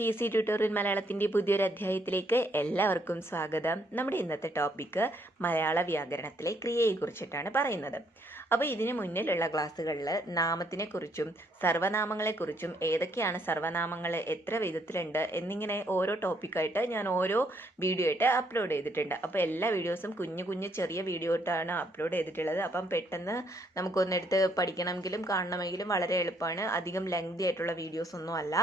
PC tutorial മലയാളത്തിൻ്റെ പുതിയൊരു അധ്യായത്തിലേക്ക് എല്ലാവർക്കും സ്വാഗതം. നമ്മുടെ ഇന്നത്തെ ടോപ്പിക്ക് മലയാള വ്യാകരണത്തിലെ ക്രിയയെക്കുറിച്ചിട്ടാണ് പറയുന്നത്. അപ്പോൾ ഇതിന് മുന്നിലുള്ള ക്ലാസ്സുകളിൽ നാമത്തിനെക്കുറിച്ചും സർവനാമങ്ങളെക്കുറിച്ചും ഏതൊക്കെയാണ് സർവനാമങ്ങൾ, എത്ര വിധത്തിലുണ്ട് എന്നിങ്ങനെ ഓരോ ടോപ്പിക്കായിട്ട് ഞാൻ ഓരോ വീഡിയോ ആയിട്ട് അപ്ലോഡ് ചെയ്തിട്ടുണ്ട്. അപ്പോൾ എല്ലാ വീഡിയോസും കുഞ്ഞു കുഞ്ഞു ചെറിയ വീഡിയോ ആയിട്ടാണ് അപ്ലോഡ് ചെയ്തിട്ടുള്ളത്. അപ്പം പെട്ടെന്ന് നമുക്കൊന്നെടുത്ത് പഠിക്കണമെങ്കിലും കാണണമെങ്കിലും വളരെ എളുപ്പമാണ്. അധികം ലെങ്തി ആയിട്ടുള്ള വീഡിയോസ് ഒന്നും അല്ല.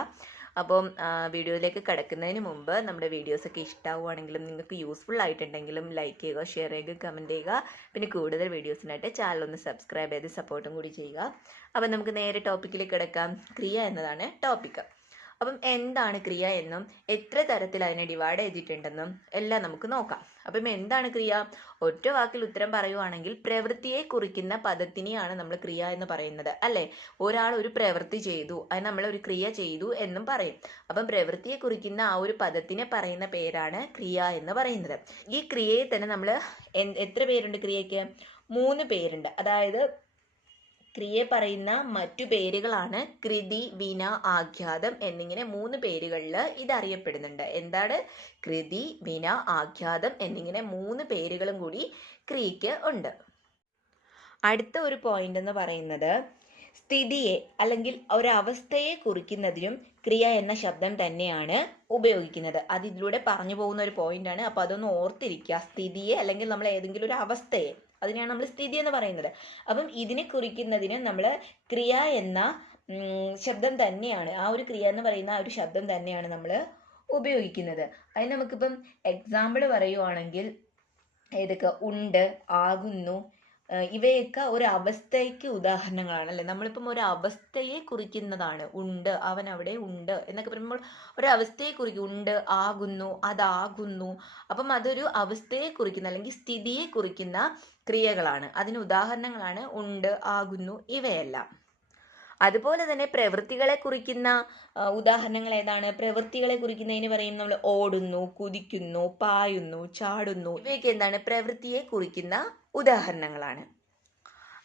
അപ്പം വീഡിയോയിലേക്ക് കിടക്കുന്നതിന് മുമ്പ് നമ്മുടെ വീഡിയോസൊക്കെ ഇഷ്ടമാവുകയാണെങ്കിലും നിങ്ങൾക്ക് യൂസ്ഫുൾ ആയിട്ടുണ്ടെങ്കിലും ലൈക്ക് ചെയ്യുക, ഷെയർ ചെയ്യുക, കമൻറ്റ് ചെയ്യുക. പിന്നെ കൂടുതൽ വീഡിയോസിനായിട്ട് ചാനൽ ഒന്ന് സബ്സ്ക്രൈബ് ചെയ്ത് സപ്പോർട്ടും കൂടി ചെയ്യുക. അപ്പം നമുക്ക് നേരെ ടോപ്പിക്കിലേക്ക് കിടക്കാം. ക്രിയ എന്നതാണ് ടോപ്പിക്ക്. അപ്പം എന്താണ് ക്രിയ എന്നും എത്ര തരത്തിൽ അതിനെ ഡിവൈഡ് ചെയ്തിട്ടുണ്ടെന്നും എല്ലാം നമുക്ക് നോക്കാം. അപ്പം എന്താണ് ക്രിയ? ഒറ്റ വാക്കിൽ ഉത്തരം പറയുവാണെങ്കിൽ പ്രവൃത്തിയെ കുറിക്കുന്ന പദത്തിനെയാണ് നമ്മൾ ക്രിയ എന്ന് പറയുന്നത്, അല്ലേ? ഒരാൾ ഒരു പ്രവൃത്തി ചെയ്തു, അത് നമ്മൾ ഒരു ക്രിയ ചെയ്തു എന്നും പറയും. അപ്പം പ്രവൃത്തിയെ കുറിക്കുന്ന ആ ഒരു പദത്തിനെ പറയുന്ന പേരാണ് ക്രിയ എന്ന് പറയുന്നത്. ഈ ക്രിയയെ തന്നെ നമ്മൾ എത്ര പേരുണ്ട് ക്രിയയ്ക്ക്? 3 പേരുണ്ട്. അതായത് ക്രിയയെ പറയുന്ന മറ്റു പേരുകളാണ് കൃതി, വിന, ആഖ്യാതം എന്നിങ്ങനെ 3 പേരുകളിൽ ഇതറിയപ്പെടുന്നുണ്ട്. എന്താണ്? കൃതി, വിന, ആഖ്യാതം എന്നിങ്ങനെ 3 പേരുകളും കൂടി ക്രിയയ്ക്ക് ഉണ്ട്. അടുത്ത ഒരു പോയിന്റ് എന്ന് പറയുന്നത് സ്ഥിതിയെ അല്ലെങ്കിൽ ഒരവസ്ഥയെ കുറിക്കുന്നതിനും ക്രിയ എന്ന ശബ്ദം തന്നെയാണ് ഉപയോഗിക്കുന്നത്. അത് ഇതിലൂടെ പറഞ്ഞു പോകുന്ന ഒരു പോയിന്റാണ്. അപ്പോൾ അതൊന്ന് ഓർത്തിരിക്കുക. സ്ഥിതിയെ അല്ലെങ്കിൽ നമ്മൾ ഏതെങ്കിലും ഒരു അവസ്ഥയെ, അതിനെയാണ് നമ്മൾ സ്ഥിതി എന്ന് പറയുന്നത്. അപ്പം ഇതിനെ കുറിക്കുന്നതിന് നമ്മൾ ക്രിയ എന്ന ശബ്ദം തന്നെയാണ്, ആ ഒരു ക്രിയ എന്ന് പറയുന്ന ആ ഒരു ശബ്ദം തന്നെയാണ് നമ്മൾ ഉപയോഗിക്കുന്നത്. അതിന് നമുക്കിപ്പം എക്സാമ്പിൾ പറയുവാണെങ്കിൽ ഏതൊക്കെ? ഉണ്ട്, ആകുന്നു, ഇവയൊക്കെ ഒരു അവസ്ഥയ്ക്ക് ഉദാഹരണങ്ങളാണ്, അല്ലേ? നമ്മളിപ്പം ഒരു അവസ്ഥയെ കുറിക്കുന്നതാണ്. ഉണ്ട്, അവൻ അവിടെ ഉണ്ട് എന്നൊക്കെ പറയുമ്പോൾ ഒരു അവസ്ഥയെ കുറിക്കും. ഉണ്ട്, ആകുന്നു, അതാകുന്നു. അപ്പം അതൊരു അവസ്ഥയെ കുറിക്കുന്ന അല്ലെങ്കിൽ സ്ഥിതിയെ കുറിക്കുന്ന ക്രിയകളാണ്. അതിന് ഉദാഹരണങ്ങളാണ് ഉണ്ട്, ആകുന്നു ഇവയെല്ലാം. അതുപോലെ തന്നെ പ്രവൃത്തികളെ കുറിക്കുന്ന ഉദാഹരണങ്ങൾ ഏതാണ്? പ്രവൃത്തികളെ കുറിക്കുന്നതിന് പറയും നമ്മൾ ഓടുന്നു, കുതിക്കുന്നു, പായുന്നു, ചാടുന്നു. ഇവയൊക്കെ എന്താണ്? പ്രവൃത്തിയെ കുറിക്കുന്ന ഉദാഹരണങ്ങളാണ്.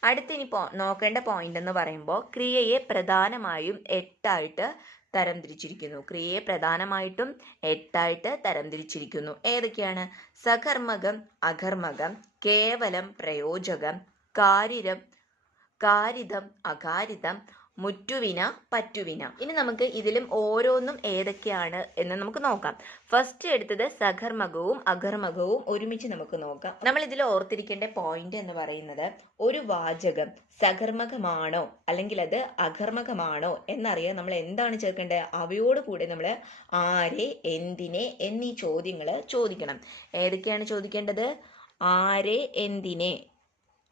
അടുത്തിനി നോക്കേണ്ട പോയിന്റ് എന്ന് പറയുമ്പോൾ ക്രിയയെ പ്രധാനമായും 8 തരംതിരിച്ചിരിക്കുന്നു. ക്രിയയെ പ്രധാനമായിട്ടും 8 തരംതിരിച്ചിരിക്കുന്നു. ഏതൊക്കെയാണ്? സകർമ്മകം, അകർമ്മകം, കേവലം, പ്രയോജകം, കാരിതം, അകാരിതം, മുറ്റുവിന, പറ്റുവിന. ഇനി നമുക്ക് ഇതിലും ഓരോന്നും ഏതൊക്കെയാണ് എന്ന് നമുക്ക് നോക്കാം. ഫസ്റ്റ് എടുത്തത് സകർമ്മകവും അകർമ്മകവും ഒരുമിച്ച് നമുക്ക് നോക്കാം. നമ്മൾ ഇതിൽ ഓർത്തിരിക്കേണ്ട പോയിന്റ് എന്ന് പറയുന്നത് ഒരു വാചകം സകർമ്മകമാണോ അല്ലെങ്കിൽ അത് അകർമ്മകമാണോ എന്നറിയാൻ നമ്മൾ എന്താണ് ചേർക്കേണ്ടത്? അവയോട് കൂടെ നമ്മൾ ആരെ, എന്തിനെ എന്നീ ചോദ്യങ്ങൾ ചോദിക്കണം. ഏതൊക്കെയാണ് ചോദിക്കേണ്ടത്? ആരെ, എന്തിനെ,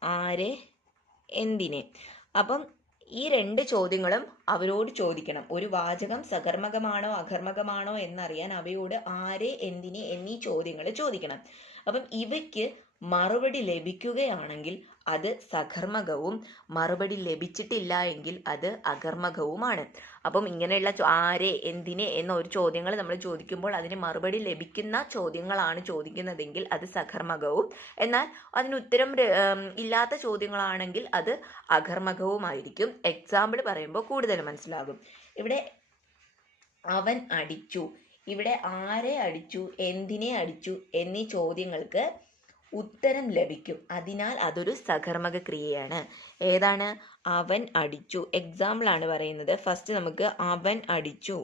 ആരെ, എന്തിനെ. അപ്പം ഈ 2 ചോദ്യങ്ങളും അവരോട് ചോദിക്കണം. ഒരു വാചകം സകർമ്മകമാണോ അകർമ്മകമാണോ എന്നറിയാൻ അവയോട് ആരെ, എന്തിനെ എന്നീ ചോദ്യങ്ങൾ ചോദിക്കണം. അപ്പം ഇവയ്ക്ക് മറുപടി ലഭിക്കുകയാണെങ്കിൽ അത് സകർമ്മകവും, മറുപടി ലഭിച്ചിട്ടില്ല എങ്കിൽ അത് അകർമ്മകവുമാണ്. അപ്പം ഇങ്ങനെയുള്ള ആരെ, എന്തിനെ എന്ന ഒരു ചോദ്യങ്ങൾ നമ്മൾ ചോദിക്കുമ്പോൾ അതിന് മറുപടി ലഭിക്കുന്ന ചോദ്യങ്ങളാണ് ചോദിക്കുന്നതെങ്കിൽ അത് സകർമ്മകവും, എന്നാൽ അതിന് ഉത്തരം ഇല്ലാത്ത ചോദ്യങ്ങളാണെങ്കിൽ അത് അകർമ്മകവുമായിരിക്കും. എക്സാമ്പിൾ പറയുമ്പോൾ കൂടുതൽ മനസ്സിലാകും. ഇവിടെ അവൻ അടിച്ചു, ഇവിടെ ആരെ അടിച്ചു, എന്തിനെ അടിച്ചു എന്നീ ചോദ്യങ്ങൾക്ക് ഉത്തരം ലഭിക്കും. അതിനാൽ അതൊരു സകർമ്മക ക്രിയയാണ്. ഏതാണ്? അവൻ അടിച്ചു. എക്സാമ്പിൾ ആണ് പറയുന്നത്. ഫസ്റ്റ് നമുക്ക് അവൻ അടിച്ചു.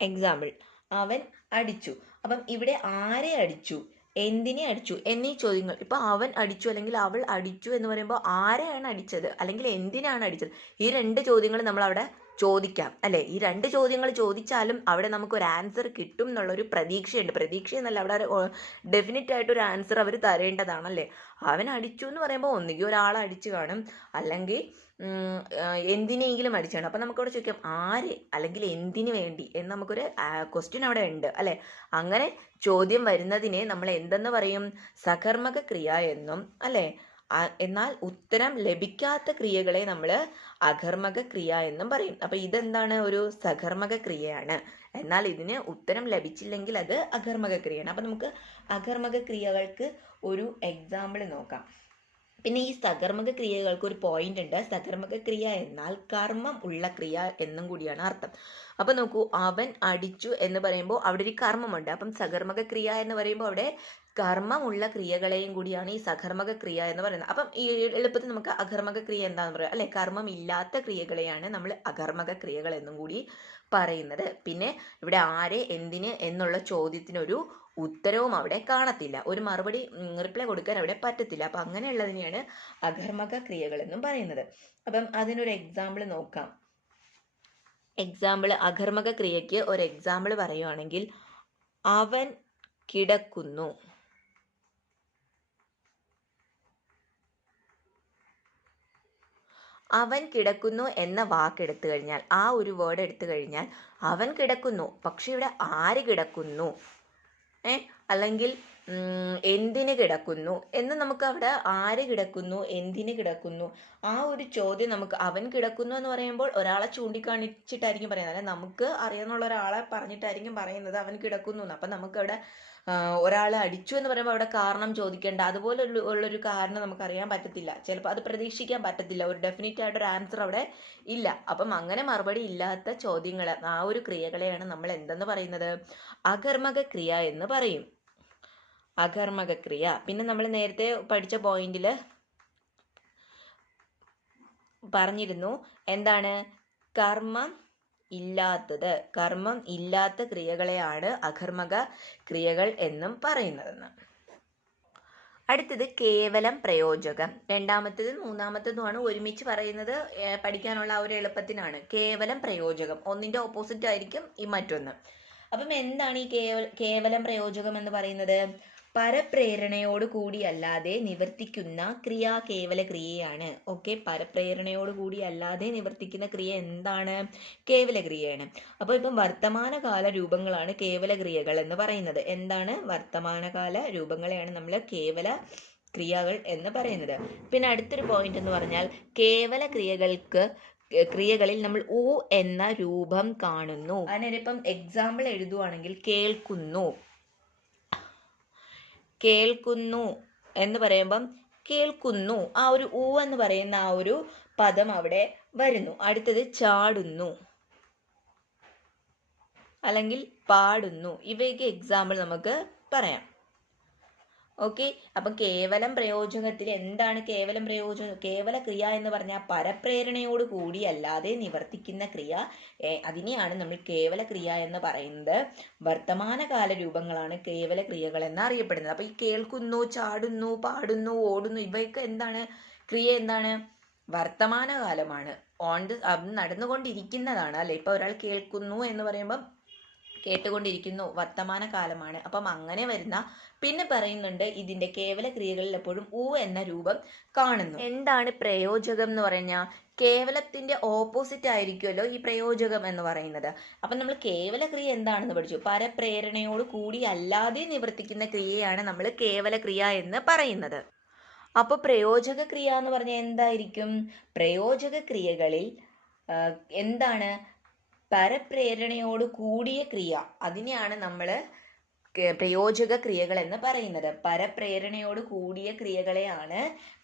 എക്സാമ്പിൾ, അവൻ അടിച്ചു. അപ്പം ഇവിടെ ആരെ അടിച്ചു, എന്തിനെ അടിച്ചു എന്നീ ചോദ്യങ്ങൾ. ഇപ്പൊ അവൻ അടിച്ചു അല്ലെങ്കിൽ അവൾ അടിച്ചു എന്ന് പറയുമ്പോൾ ആരെയാണ് അടിച്ചത് അല്ലെങ്കിൽ എന്തിനാണ് അടിച്ചത്, ഈ 2 ചോദ്യങ്ങൾ നമ്മൾ അവിടെ ചോദിക്കാം, അല്ലെ? ഈ 2 ചോദ്യങ്ങൾ ചോദിച്ചാലും അവിടെ നമുക്കൊരു ആൻസർ കിട്ടും എന്നുള്ളൊരു പ്രതീക്ഷയുണ്ട്. പ്രതീക്ഷ എന്നല്ല, അവിടെ ഡെഫിനറ്റ് ആയിട്ടൊരു ആൻസർ അവർ തരേണ്ടതാണല്ലേ. അവൻ അടിച്ചു എന്ന് പറയുമ്പോൾ ഒന്നുകിൽ ഒരാളെ അടിച്ചു കാണും, അല്ലെങ്കിൽ എന്തിനെങ്കിലും അടിച്ചാണ്. അപ്പം നമുക്കവിടെ ചോദിക്കാം ആര് അല്ലെങ്കിൽ എന്തിനു വേണ്ടി എന്ന് നമുക്കൊരു ക്വസ്റ്റ്യൻ അവിടെ ഉണ്ട്, അല്ലെ? അങ്ങനെ ചോദ്യം വരുന്നതിനെ നമ്മൾ എന്തെന്ന് പറയും? സകർമ്മക ക്രിയ എന്നും, അല്ലെ? എന്നാൽ ഉത്തരം ലഭിക്കാത്ത ക്രിയകളെ നമ്മൾ അകർമ്മക ക്രിയ എന്നും പറയും. അപ്പൊ ഇതെന്താണ്? ഒരു സകർമ്മക ക്രിയയാണ്. എന്നാൽ ഇതിന് ഉത്തരം ലഭിച്ചില്ലെങ്കിൽ അത് അകർമ്മക ക്രിയയാണ്. അപ്പൊ നമുക്ക് അകർമ്മക ക്രിയകൾക്ക് ഒരു എക്സാമ്പിൾ നോക്കാം. പിന്നെ ഈ സകർമ്മക ക്രിയകൾക്ക് ഒരു പോയിന്റ് ഉണ്ട്. സകർമ്മക ക്രിയ എന്നാൽ കർമ്മം ഉള്ള ക്രിയ എന്നും കൂടിയാണ് അർത്ഥം. അപ്പൊ നോക്കൂ, അവൻ അടിച്ചു എന്ന് പറയുമ്പോൾ അവിടെ ഒരു കർമ്മമുണ്ട്. അപ്പം സകർമ്മക ക്രിയ എന്ന് പറയുമ്പോൾ അവിടെ കർമ്മമുള്ള ക്രിയകളെയും കൂടിയാണ് ഈ സകർമ്മക ക്രിയ എന്ന് പറയുന്നത്. അപ്പം ഈ എളുപ്പത്തിൽ നമുക്ക് അകർമ്മക ക്രിയ എന്താണെന്ന് പറയാം അല്ലെ. കർമ്മം ഇല്ലാത്ത ക്രിയകളെയാണ് നമ്മൾ അകർമ്മക ക്രിയകൾ എന്നും കൂടി പറയുന്നത്. പിന്നെ ഇവിടെ ആരെ, എന്തിന് എന്നുള്ള ചോദ്യത്തിനൊരു ഉത്തരവും അവിടെ കാണത്തില്ല, ഒരു മറുപടി റിപ്ലൈ കൊടുക്കാൻ അവിടെ പറ്റത്തില്ല. അപ്പൊ അങ്ങനെയുള്ളതിനെയാണ് അകർമ്മക ക്രിയകൾ എന്നും പറയുന്നത്. അപ്പം അതിനൊരു എക്സാമ്പിൾ നോക്കാം. എക്സാമ്പിൾ, അകർമ്മക ക്രിയയ്ക്ക് ഒരു എക്സാമ്പിൾ പറയുവാണെങ്കിൽ, അവൻ കിടക്കുന്നു. അവൻ കിടക്കുന്നു എന്ന വാക്ക് എടുത്തു കഴിഞ്ഞാൽ, ആ ഒരു വേർഡ് എടുത്തു കഴിഞ്ഞാൽ അവൻ കിടക്കുന്നു, പക്ഷെ ഇവിടെ ആര് കിടക്കുന്നു, അല്ലെങ്കിൽ എന്തിന് കിടക്കുന്നു എന്ന് നമുക്ക് അവിടെ ആര് കിടക്കുന്നു, എന്തിന് കിടക്കുന്നു, ആ ഒരു ചോദ്യം നമുക്ക്, അവൻ കിടക്കുന്നു എന്ന് പറയുമ്പോൾ ഒരാളെ ചൂണ്ടിക്കാണിച്ചിട്ടായിരിക്കും പറയുന്നത്, അല്ലെ നമുക്ക് അറിയാന്നുള്ള ഒരാളെ പറഞ്ഞിട്ടായിരിക്കും പറയുന്നത് അവൻ കിടക്കുന്നു എന്ന്. അപ്പം നമുക്ക് അവിടെ ഒരാളെ അടിച്ചു എന്ന് പറയുമ്പോൾ അവിടെ കാരണം ചോദിക്കേണ്ട, അതുപോലെ ഉള്ളൊരു കാരണം നമുക്ക് അറിയാൻ പറ്റത്തില്ല, ചിലപ്പോൾ അത് പ്രതീക്ഷിക്കാൻ പറ്റത്തില്ല, ഒരു ഡെഫിനറ്റ് ആയിട്ടൊരു ആൻസർ അവിടെ ഇല്ല. അപ്പം അങ്ങനെ മറുപടി ഇല്ലാത്ത ചോദ്യങ്ങൾ, ആ ഒരു ക്രിയകളെയാണ് നമ്മൾ എന്തെന്ന് പറയുന്നത്, അകർമ്മക ക്രിയ എന്ന് പറയും. അകർമ്മക ക്രിയ. പിന്നെ നമ്മൾ നേരത്തെ പഠിച്ച പോയിന്റിൽ പറഞ്ഞിരുന്നു, എന്താണ്, കർമ്മം ഇല്ലാത്ത ക്രിയകളെയാണ് അകർമ്മക ക്രിയകൾ എന്നും പറയുന്നതെന്ന്. അടുത്തത് കേവലം പ്രയോജകം. രണ്ടാമത്തേതും മൂന്നാമത്തേതുമാണ് ഒരുമിച്ച് പറയുന്നത്, പഠിക്കാനുള്ള ആ ഒരു എളുപ്പത്തിനാണ്. കേവലം പ്രയോജകം, ഒന്നിന്റെ ഓപ്പോസിറ്റ് ആയിരിക്കും ഈ മറ്റൊന്ന്. അപ്പം എന്താണ് ഈ കേവലം പ്രയോജകം എന്ന് പറയുന്നത്? പരപ്രേരണയോട് കൂടി അല്ലാതെ നിവർത്തിക്കുന്ന ക്രിയ കേവല ക്രിയയാണ്. ഓക്കെ, പരപ്രേരണയോട് കൂടി അല്ലാതെ നിവർത്തിക്കുന്ന ക്രിയ എന്താണ്? കേവല ക്രിയയാണ്. അപ്പോൾ ഇപ്പം വർത്തമാനകാല രൂപങ്ങളാണ് കേവല ക്രിയകൾ എന്ന് പറയുന്നത്. എന്താണ്? വർത്തമാനകാല രൂപങ്ങളെയാണ് നമ്മൾ കേവല ക്രിയകൾ എന്ന് പറയുന്നത്. പിന്നെ അടുത്തൊരു പോയിന്റ് എന്ന് പറഞ്ഞാൽ, കേവല ക്രിയകളിൽ നമ്മൾ ഉ എന്ന രൂപം കാണുന്നു. അതിനിപ്പം എക്സാമ്പിൾ എഴുതുവാണെങ്കിൽ, കേൾക്കുന്നു എന്ന് പറയുമ്പം കേൾക്കുന്നു, ആ ഒരു ഊ എന്ന് പറയുന്ന ആ ഒരു പദം അവിടെ വരുന്നു. അടുത്തത് ചാടുന്നു അല്ലെങ്കിൽ പാടുന്നു, ഇവയ്ക്ക് എക്സാമ്പിൾ നമുക്ക് പറയാം. ഓക്കെ, അപ്പം കേവലം പ്രയോജനത്തിൽ എന്താണ് കേവലം പ്രയോജനം? കേവല ക്രിയ എന്ന് പറഞ്ഞാൽ പരപ്രേരണയോട് കൂടി അല്ലാതെ നിവർത്തിക്കുന്ന ക്രിയ, അതിനെയാണ് നമ്മൾ കേവല ക്രിയ എന്ന് പറയുന്നത്. വർത്തമാനകാല രൂപങ്ങളാണ് കേവല ക്രിയകൾ എന്ന് അറിയപ്പെടുന്നത്. അപ്പൊ ഈ കേൾക്കുന്നു, ചാടുന്നു, പാടുന്നു, ഓടുന്നു, ഇവയൊക്കെ എന്താണ്? ക്രിയ എന്താണ്? വർത്തമാനകാലമാണ്, നടന്നുകൊണ്ടിരിക്കുന്നതാണ് അല്ലെ. ഇപ്പൊ ഒരാൾ കേൾക്കുന്നു എന്ന് പറയുമ്പം കേട്ടുകൊണ്ടിരിക്കുന്നു, വർത്തമാനകാലമാണ്. അപ്പം അങ്ങനെ വരുന്ന, പിന്നെ പറയുന്നുണ്ട് ഇതിന്റെ കേവല ക്രിയകളിൽ എപ്പോഴും ഉ എന്ന രൂപം കാണുന്നു. എന്താണ് പ്രയോജകം എന്ന് പറഞ്ഞാൽ? കേവലത്തിന്റെ ഓപ്പോസിറ്റ് ആയിരിക്കുമല്ലോ ഈ പ്രയോജകം എന്ന് പറയുന്നത്. അപ്പം നമ്മൾ കേവല ക്രിയ എന്താണെന്ന് പഠിച്ചു. പരപ്രേരണയോട് കൂടി അല്ലാതെ നിവർത്തിക്കുന്ന ക്രിയയാണ് നമ്മൾ കേവല ക്രിയ എന്ന് പറയുന്നത്. അപ്പോൾ പ്രയോജക ക്രിയ എന്ന് പറഞ്ഞാൽ എന്തായിരിക്കും? പ്രയോജക ക്രിയകളിൽ എന്താണ്? പരപ്രേരണയോട് കൂടിയ ക്രിയ, അതിനെയാണ് നമ്മൾ പ്രയോജക ക്രിയകൾ എന്ന് പറയുന്നത്. പരപ്രേരണയോട് കൂടിയ ക്രിയകളെയാണ്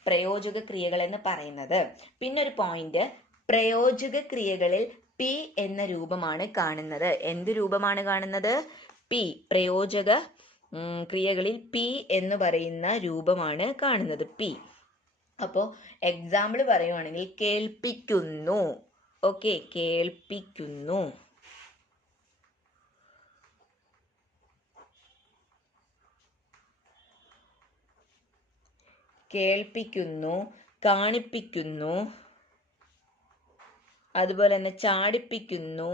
പ്രയോജക ക്രിയകൾ എന്ന് പറയുന്നത്. പിന്നെ ഒരു പോയിന്റ്, പ്രയോജക ക്രിയകളിൽ പി എന്ന രൂപമാണ് കാണുന്നത്. എന്ത് രൂപമാണ് കാണുന്നത്? പി. പ്രയോജക ക്രിയകളിൽ പി എന്ന് പറയുന്ന രൂപമാണ് കാണുന്നത്, പി. അപ്പോൾ എക്സാമ്പിൾ പറയുവാണെങ്കിൽ, കേൾപ്പിക്കുന്നു. ഓക്കെ, കേൾപ്പിക്കുന്നു. കേൾപ്പിക്കുന്നു, കാണിപ്പിക്കുന്നു, അതുപോലെ തന്നെ ചാടിപ്പിക്കുന്നു,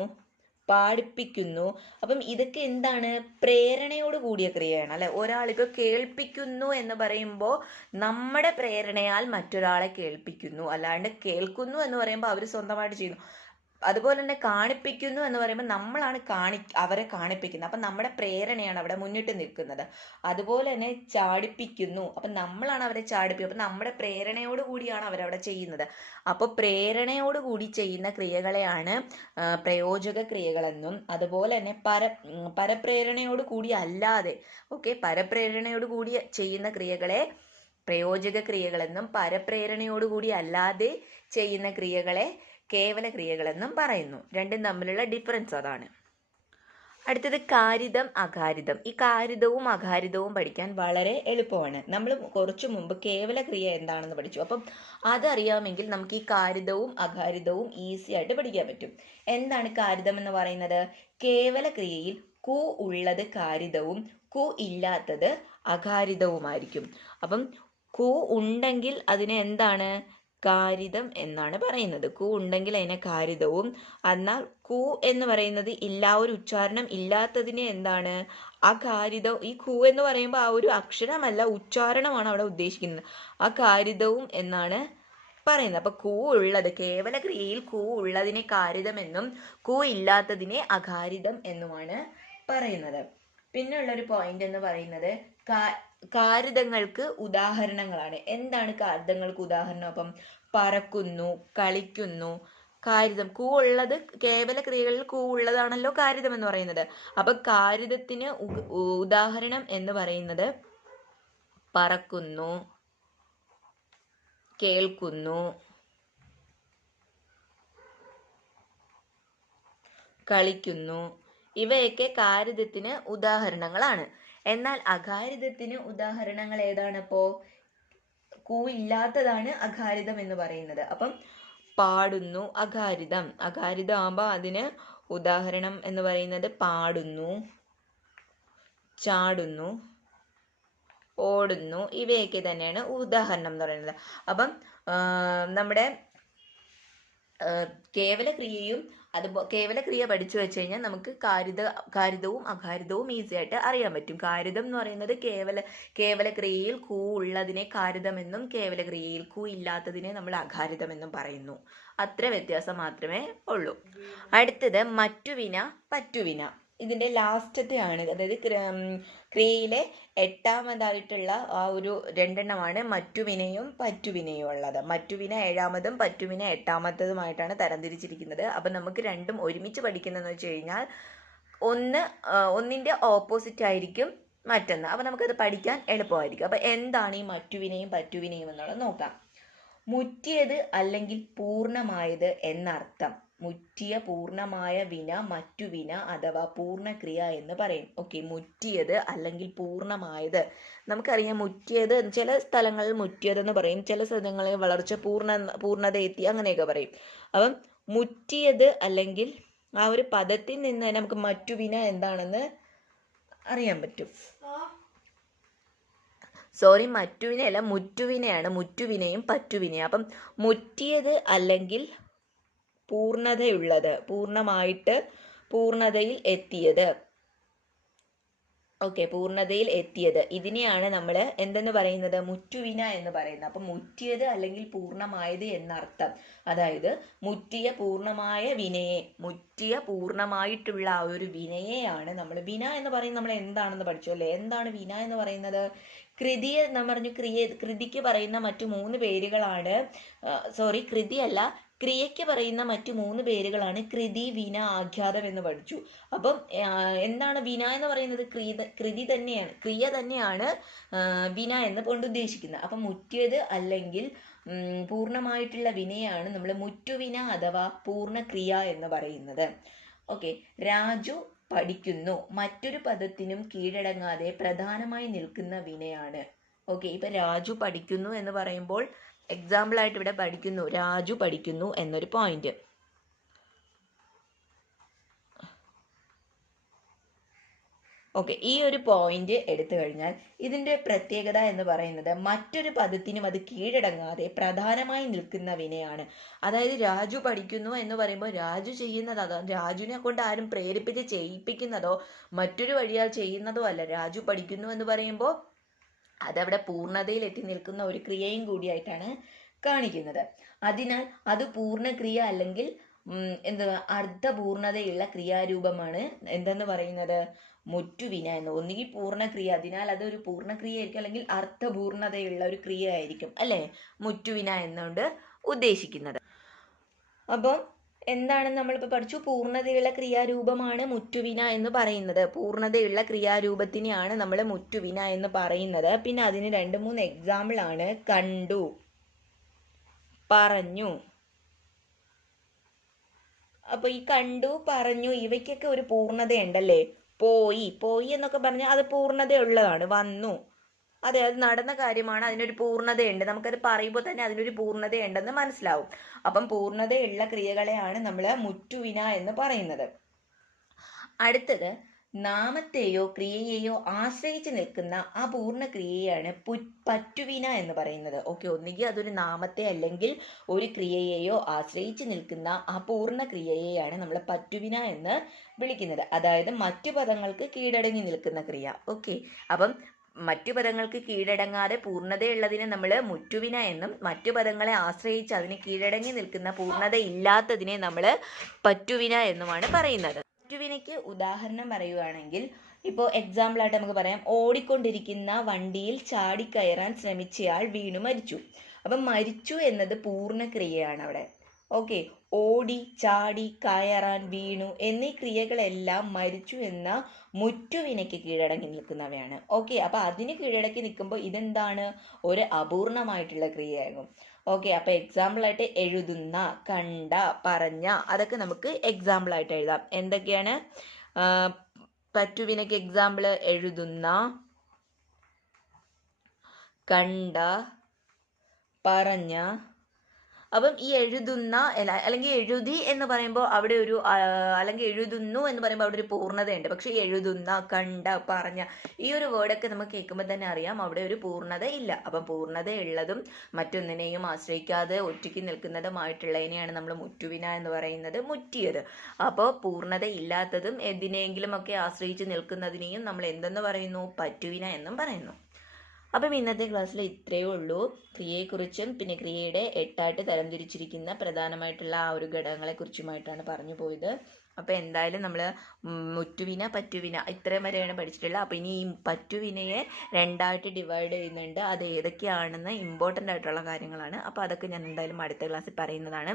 പാടിപ്പിക്കുന്നു. അപ്പം ഇതൊക്കെ എന്താണ്? പ്രേരണയോട് കൂടിയ ക്രിയയാണ് അല്ലെ. ഒരാളിപ്പോൾ കേൾപ്പിക്കുന്നു എന്ന് പറയുമ്പോൾ നമ്മുടെ പ്രേരണയാൽ മറ്റൊരാളെ കേൾപ്പിക്കുന്നു, അല്ലാണ്ട് കേൾക്കുന്നു എന്ന് പറയുമ്പോൾ അവർ സ്വന്തമായിട്ട് ചെയ്യുന്നു. അതുപോലെ തന്നെ കാണിപ്പിക്കുന്നു എന്ന് പറയുമ്പോൾ നമ്മളാണ് അവരെ കാണിപ്പിക്കുന്നത്, അപ്പം നമ്മുടെ പ്രേരണയാണ് അവിടെ മുന്നിട്ട് നിൽക്കുന്നത്. അതുപോലെ തന്നെ ചാടിപ്പിക്കുന്നു, അപ്പം നമ്മളാണ് അവരെ ചാടിപ്പിക്കുക, അപ്പം നമ്മുടെ പ്രേരണയോട് കൂടിയാണ് അവരവിടെ ചെയ്യുന്നത്. അപ്പോൾ പ്രേരണയോട് കൂടി ചെയ്യുന്ന ക്രിയകളെയാണ് പ്രയോജക ക്രിയകളെന്നും, അതുപോലെ തന്നെ പരപ്രേരണയോട് കൂടി അല്ലാതെ, ഓക്കെ, പരപ്രേരണയോട് കൂടി ചെയ്യുന്ന ക്രിയകളെ പ്രയോജക ക്രിയകളെന്നും പരപ്രേരണയോടുകൂടി അല്ലാതെ ചെയ്യുന്ന ക്രിയകളെ കേവല ക്രിയകളെന്നും പറയുന്നു. രണ്ടും തമ്മിലുള്ള ഡിഫറൻസ് അതാണ്. അടുത്തത് കാരിതം അകാരിതം. ഈ കാരിതവും അകാരിതവും പഠിക്കാൻ വളരെ എളുപ്പമാണ്. നമ്മൾ കുറച്ചു മുമ്പ് കേവല ക്രിയ എന്താണെന്ന് പഠിച്ചു. അപ്പം അതറിയാമെങ്കിൽ നമുക്ക് ഈ കാരിതവും അകാരിതവും ഈസി ആയിട്ട് പഠിക്കാൻ പറ്റും. എന്താണ് കാരിതം എന്ന് പറയുന്നത്? കേവല ക്രിയയിൽ കു ഉള്ളത് കാരിതവും കു ഇല്ലാത്തത് അകാരിതവുമായിരിക്കും. അപ്പം കു ഉണ്ടെങ്കിൽ അതിനെ എന്താണ്? കാരിതം എന്നാണ് പറയുന്നത്. കു ഉണ്ടെങ്കിൽ അതിനെ കാരിതവും, എന്നാൽ കു എന്ന് പറയുന്നത് ഒരു ഉച്ചാരണം ഇല്ലാത്തതിനെ എന്താണ്? അകാരിതം. ഈ കു എന്ന് പറയുമ്പോൾ ആ ഒരു അക്ഷരമല്ല, ഉച്ചാരണമാണ് അവിടെ ഉദ്ദേശിക്കുന്നത്. അകാരിതവും എന്നാണ് പറയുന്നത്. അപ്പൊ കു ഉള്ളത്, കേവല ക്രിയയിൽ കു ഉള്ളതിനെ കാരിതമെന്നും കു ഇല്ലാത്തതിനെ അകാരിതം എന്നുമാണ് പറയുന്നത്. പിന്നെയുള്ളൊരു പോയിന്റ് എന്ന് പറയുന്നത് കാരിതങ്ങൾക്ക് ഉദാഹരണങ്ങളാണ്. എന്താണ് കാരിതങ്ങൾക്ക് ഉദാഹരണം? അപ്പം പറക്കുന്നു, കളിക്കുന്നു. കാരിതം കൂ ഉള്ളത് കേവല ക്രിയകളിൽ കൂ ഉള്ളതാണല്ലോ കാരിതം എന്ന് പറയുന്നത്. അപ്പൊ കാരിതത്തിന് ഉദാഹരണം എന്ന് പറയുന്നത് പറക്കുന്നു, കേൾക്കുന്നു, കളിക്കുന്നു. ഇവയൊക്കെ കാരിതത്തിന് ഉദാഹരണങ്ങളാണ്. എന്നാൽ അകാരിതത്തിന് ഉദാഹരണങ്ങൾ ഏതാണപ്പോ? കൂ ഇല്ലാത്തതാണ് അകാരിതം എന്ന് പറയുന്നത്. അപ്പം പാടുന്നു അകാരിതം. അകാരിതം ആകുമ്പോൾ അതിന് ഉദാഹരണം എന്ന് പറയുന്നത് പാടുന്നു, ചാടുന്നു, ഓടുന്നു. ഇവയൊക്കെ തന്നെയാണ് ഉദാഹരണം എന്ന് പറയുന്നത്. അപ്പം നമ്മുടെ കേവല ക്രിയയും കേവല ക്രിയ പഠിച്ചു വെച്ച് കഴിഞ്ഞാൽ നമുക്ക് കാരിതവും അകാരിതവും ഈസി ആയിട്ട് അറിയാൻ പറ്റും. കാരിതം എന്ന് പറയുന്നത് കേവല ക്രിയയിൽ കൂ ഉള്ളതിനെ കാരിതമെന്നും കേവല ക്രിയയിൽ കൂ ഇല്ലാത്തതിനെ നമ്മൾ അകാരിതമെന്നും പറയുന്നു. അത്ര വ്യത്യാസം മാത്രമേ ഉള്ളൂ. അടുത്തത് മറ്റുവിന പറ്റുവിന. ഇതിന്റെ ലാസ്റ്റത്തെ ആണ്, അതായത് ക്രിയയിലെ എട്ടാമതായിട്ടുള്ള ആ ഒരു രണ്ടെണ്ണമാണ് മറ്റുവിനയും പറ്റുവിനയും ഉള്ളത്. മറ്റുവിന ഏഴാമതും പറ്റുവിന എട്ടാമത്തതുമായിട്ടാണ് തരംതിരിച്ചിരിക്കുന്നത്. അപ്പം നമുക്ക് രണ്ടും ഒരുമിച്ച് പഠിക്കുന്നതെന്ന് വെച്ച് കഴിഞ്ഞാൽ ഒന്നിന്റെ ഓപ്പോസിറ്റ് ആയിരിക്കും മറ്റൊന്ന്. അപ്പം നമുക്കത് പഠിക്കാൻ എളുപ്പമായിരിക്കും. അപ്പം എന്താണ് ഈ മറ്റുവിനയും പറ്റുവിനയും എന്നുള്ളത് നോക്കാം. മുറ്റിയത് അല്ലെങ്കിൽ പൂർണ്ണമായത് എന്നർത്ഥം. മുറ്റിയ പൂർണ്ണമായ വിന മറ്റുവിന അഥവാ പൂർണ്ണക്രിയ എന്ന് പറയും. ഓക്കെ, മുറ്റിയത് അല്ലെങ്കിൽ പൂർണ്ണമായത്. നമുക്കറിയാം മുറ്റിയത് ചില സ്ഥലങ്ങളിൽ മുറ്റിയതെന്ന് പറയും, ചില സ്ഥലങ്ങളിൽ വളർച്ച പൂർണ്ണത എത്തി അങ്ങനെയൊക്കെ പറയും. അപ്പം മുറ്റിയത് അല്ലെങ്കിൽ ആ ഒരു പദത്തിൽ നിന്ന് തന്നെ നമുക്ക് മറ്റുവിന എന്താണെന്ന് അറിയാൻ പറ്റും. മറ്റുവിനയല്ല, മുറ്റുവിനയാണ്. മുറ്റുവിനയും പറ്റുവിനയും. അപ്പം മുറ്റിയത് അല്ലെങ്കിൽ പൂർണ്ണതയുള്ളത്, പൂർണ്ണമായിട്ട് പൂർണ്ണതയിൽ എത്തിയത്. ഓക്കെ, പൂർണ്ണതയിൽ എത്തിയത്. ഇതിനെയാണ് നമ്മൾ എന്തെന്ന് പറയുന്നത്? മുറ്റുവിന എന്ന് പറയുന്നത്. അപ്പം മുറ്റിയത് അല്ലെങ്കിൽ പൂർണ്ണമായത് എന്നർത്ഥം. അതായത് മുറ്റിയ പൂർണ്ണമായ വിനയെ, മുറ്റിയ പൂർണ്ണമായിട്ടുള്ള ആ ഒരു വിനയെയാണ് നമ്മൾ വിന എന്ന് പറയുന്നത്. നമ്മൾ എന്താണെന്ന് പഠിച്ചു അല്ലേ? എന്താണ് വിന എന്ന് പറയുന്നത്? കൃതിയെ നമ്മൾ പറഞ്ഞു, കൃതിക്ക് പറയുന്ന മറ്റു 3 പേരുകളാണ്, കൃതിയല്ല, ക്രിയയ്ക്ക് പറയുന്ന മറ്റു 3 പേരുകളാണ് കൃതി, വിന, ആഖ്യാതം എന്ന് പഠിച്ചു. അപ്പം എന്താണ് വിന എന്ന് പറയുന്നത്? കൃതി തന്നെയാണ്, ക്രിയ തന്നെയാണ് വിന എന്ന് കൊണ്ട് ഉദ്ദേശിക്കുന്നത്. അപ്പം മുറ്റിയത് അല്ലെങ്കിൽ പൂർണ്ണമായിട്ടുള്ള വിനയാണ് നമ്മൾ മുറ്റുവിന അഥവാ പൂർണ്ണക്രിയ എന്ന് പറയുന്നത്. ഓക്കെ, രാജു പഠിക്കുന്നു മറ്റൊരു പദത്തിനും കീഴടങ്ങാതെ പ്രധാനമായി നിൽക്കുന്ന വിനയാണ്. ഓക്കെ, ഇപ്പൊ രാജു പഠിക്കുന്നു എന്ന് പറയുമ്പോൾ എക്സാമ്പിൾ ആയിട്ട് ഇവിടെ പഠിക്കുന്നു, രാജു പഠിക്കുന്നു എന്നൊരു പോയിന്റ്. ഓക്കെ, ഈ ഒരു പോയിന്റ് എടുത്തു കഴിഞ്ഞാൽ ഇതിന്റെ പ്രത്യേകത എന്ന് പറയുന്നത് മറ്റൊരു പദത്തിനും അത് കീഴടങ്ങാതെ പ്രധാനമായി നിൽക്കുന്ന വിനയാണ്. അതായത് രാജു പഠിക്കുന്നു എന്ന് പറയുമ്പോൾ രാജു ചെയ്യുന്നത് അതോ രാജുവിനെ കൊണ്ട് ആരും പ്രേരിപ്പിച്ച് ചെയ്യിപ്പിക്കുന്നതോ മറ്റൊരു വഴിയാൽ ചെയ്യുന്നതോ അല്ല. രാജു പഠിക്കുന്നു എന്ന് പറയുമ്പോൾ അതവിടെ പൂർണ്ണതയിൽ എത്തി നിൽക്കുന്ന ഒരു ക്രിയയും കൂടിയായിട്ടാണ് കാണിക്കുന്നത്. അതിനാൽ അത് പൂർണ്ണക്രിയ അല്ലെങ്കിൽ അർദ്ധപൂർണതയുള്ള ക്രിയാരൂപമാണ് എന്തെന്ന് പറയുന്നത്? മുറ്റുവിന എന്ന്. ഒന്നുകിൽ പൂർണ്ണക്രിയ, അതിനാൽ അതൊരു പൂർണ്ണക്രിയ ആയിരിക്കും, അല്ലെങ്കിൽ അർത്ഥപൂർണതയുള്ള ഒരു ക്രിയ ആയിരിക്കും അല്ലെ മുറ്റുവിന എന്നുകൊണ്ട് ഉദ്ദേശിക്കുന്നത്. അപ്പം എന്താണെന്ന് നമ്മളിപ്പോൾ പഠിച്ചു. പൂർണ്ണതയുള്ള ക്രിയാരൂപമാണ് മുറ്റുവിന എന്ന് പറയുന്നത്. പൂർണ്ണതയുള്ള ക്രിയാരൂപത്തിനെയാണ് നമ്മൾ മുറ്റുവിന എന്ന് പറയുന്നത്. പിന്നെ അതിന് 2-3 എക്സാമ്പിൾ ആണ് കണ്ടു, പറഞ്ഞു. അപ്പോൾ ഈ കണ്ടു, പറഞ്ഞു ഇവയ്ക്കൊക്കെ ഒരു പൂർണ്ണതയുണ്ടല്ലേ. പോയി, പോയി എന്നൊക്കെ പറഞ്ഞാൽ അത് പൂർണ്ണതയുള്ളതാണ്. വന്നു, അതെ, അത് നടന്ന കാര്യമാണ്, അതിനൊരു പൂർണ്ണതയുണ്ട്. നമുക്കത് പറയുമ്പോൾ തന്നെ അതിനൊരു പൂർണ്ണതയുണ്ടെന്ന് മനസ്സിലാവും. അപ്പം പൂർണ്ണതയുള്ള ക്രിയകളെയാണ് നമ്മൾ മുറ്റുവിന എന്ന് പറയുന്നത്. അടുത്തത് നാമത്തെയോ ക്രിയയെയോ ആശ്രയിച്ച് നിൽക്കുന്ന അപൂർണ ക്രിയയാണ് പറ്റുവിന എന്ന് പറയുന്നത്. ഓക്കെ, ഒന്നുകിൽ അതൊരു നാമത്തെ അല്ലെങ്കിൽ ഒരു ക്രിയയെയോ ആശ്രയിച്ച് നിൽക്കുന്ന അപൂർണ ക്രിയയെയാണ് നമ്മൾ പറ്റുവിന എന്ന് വിളിക്കുന്നത്. അതായത് മറ്റു പദങ്ങൾക്ക് കീഴടങ്ങി നിൽക്കുന്ന ക്രിയ. ഓക്കെ, അപ്പം മറ്റു പദങ്ങൾക്ക് കീഴടങ്ങാതെ പൂർണ്ണതയുള്ളതിനെ നമ്മൾ മുറ്റുവിന എന്നും മറ്റു പദങ്ങളെ ആശ്രയിച്ച് അതിന് കീഴടങ്ങി നിൽക്കുന്ന പൂർണ്ണത ഇല്ലാത്തതിനെ നമ്മൾ പറ്റുവിന എന്നുമാണ് പറയുന്നത്. പറ്റുവിനയ്ക്ക് ഉദാഹരണം പറയുകയാണെങ്കിൽ ഇപ്പോൾ എക്സാമ്പിളായിട്ട് നമുക്ക് പറയാം, ഓടിക്കൊണ്ടിരിക്കുന്ന വണ്ടിയിൽ ചാടിക്കയറാൻ ശ്രമിച്ചയാൾ വീണു മരിച്ചു. അപ്പം മരിച്ചു എന്നത് പൂർണ്ണ ക്രിയയാണ് അവിടെ. ഓക്കെ, ഓടി, ചാടി, കയറാൻ, വീണു എന്നീ ക്രിയകളെല്ലാം മരിച്ചു എന്ന മുറ്റുവിനയ്ക്ക് കീഴടങ്ങി നിൽക്കുന്നവയാണ്. ഓക്കെ, അപ്പൊ അതിന് കീഴടക്കി നിൽക്കുമ്പോൾ ഇതെന്താണ്, ഒരു അപൂർണമായിട്ടുള്ള ക്രിയയാകും. ഓക്കെ, അപ്പൊ എക്സാമ്പിളായിട്ട് എഴുതുന്ന, കണ്ട, പറഞ്ഞ അതൊക്കെ നമുക്ക് എക്സാമ്പിളായിട്ട് എഴുതാം. എന്തൊക്കെയാണ് പറ്റുവിനയ്ക്ക് എക്സാമ്പിൾ? എഴുതുന്ന, കണ്ട, പറഞ്ഞ. അപ്പം ഈ എഴുതുന്ന അല്ലെങ്കിൽ എഴുതി എന്ന് പറയുമ്പോൾ അവിടെ ഒരു അല്ലെങ്കിൽ എഴുതുന്നു എന്ന് പറയുമ്പോൾ അവിടെ ഒരു പൂർണ്ണതയുണ്ട്. പക്ഷെ എഴുതുന്ന, കണ്ട, പറഞ്ഞ ഈ ഒരു വേർഡൊക്കെ നമുക്ക് കേൾക്കുമ്പോൾ തന്നെ അറിയാം അവിടെ ഒരു പൂർണ്ണത ഇല്ല. അപ്പം പൂർണ്ണത ഉള്ളതും മറ്റൊന്നിനെയും ആശ്രയിക്കാതെ ഒറ്റയ്ക്ക് നിൽക്കുന്നതുമായിട്ടുള്ളതിനെയാണ് നമ്മൾ മുറ്റുവിന എന്ന് പറയുന്നത്, മുറ്റിയത്. അപ്പോൾ പൂർണ്ണത ഇല്ലാത്തതും എന്തിനെങ്കിലും ഒക്കെ ആശ്രയിച്ച് നിൽക്കുന്നതിനെയും നമ്മൾ എന്തെന്ന് പറയുന്നു, പറ്റുവിന എന്നും പറയുന്നു. അപ്പം ഇന്നത്തെ ക്ലാസ്സിൽ ഇത്രയേ ഉള്ളൂ. ക്രിയയെക്കുറിച്ചും പിന്നെ ക്രിയയുടെ 8ആയിട്ട് തരംതിരിച്ചിരിക്കുന്ന പ്രധാനമായിട്ടുള്ള ആ ഒരു ഘടകങ്ങളെക്കുറിച്ചുമായിട്ടാണ് പറഞ്ഞു പോയത്. അപ്പോൾ എന്തായാലും നമ്മൾ മുറ്റുവിന, പറ്റുവിന ഇത്രയും വരെയാണ് പഠിച്ചിട്ടുള്ളത്. അപ്പോൾ ഇനി ഈ പറ്റുവിനയെ 2ആയിട്ട് ഡിവൈഡ് ചെയ്യുന്നുണ്ട്. അത് ഏതൊക്കെയാണെന്ന് ഇമ്പോർട്ടൻ്റ് ആയിട്ടുള്ള കാര്യങ്ങളാണ്. അപ്പോൾ അതൊക്കെ ഞാൻ എന്തായാലും അടുത്ത ക്ലാസ്സിൽ പറയുന്നതാണ്.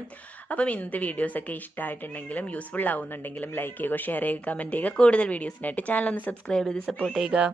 അപ്പം ഇന്നത്തെ വീഡിയോസൊക്കെ ഇഷ്ടമായിട്ടുണ്ടെങ്കിലും യൂസ്ഫുൾ ആവുന്നുണ്ടെങ്കിലും ലൈക്ക് ചെയ്യുക, ഷെയർ ചെയ്യുക, കമൻറ്റ് ചെയ്യുക. കൂടുതൽ വീഡിയോസിനായിട്ട് ചാനൽ ഒന്ന് സബ്സ്ക്രൈബ് ചെയ്ത് സപ്പോർട്ട് ചെയ്യുക.